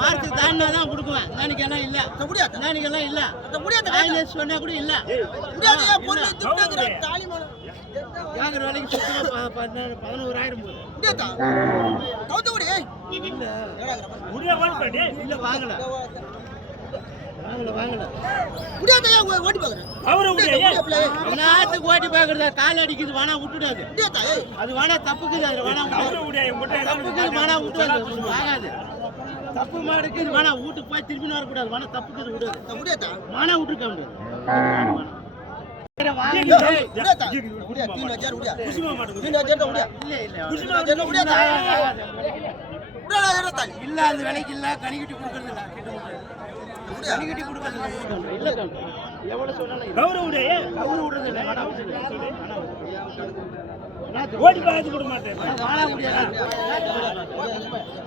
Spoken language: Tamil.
மார்க்கு தாண்டா தான் கொடுக்குவேன் நாளைக்கெல்லாம் இல்ல முடியாது நாளைக்கெல்லாம் இல்ல முடியாது காலேஜ் சொன்னா கூட இல்ல முடியாது பொண்ணு திட்டுகிற தாலி மாலை யாங்கர் வேலைக்கு சுத்தமா 11000 போகுது முடியதா கவுந்து குடி இல்ல முடிய வாங்கடி இல்ல வாங்கல காலடிக்குது தப்பு மாடுக்கு மன வீட்டு போய் திரும்பி வரக்கூடாது மன தப்புக்கு இது விடாது மன விட்டுருக்க முடியாது ஓடி பாத்து கொடுக்க மாட்டேன்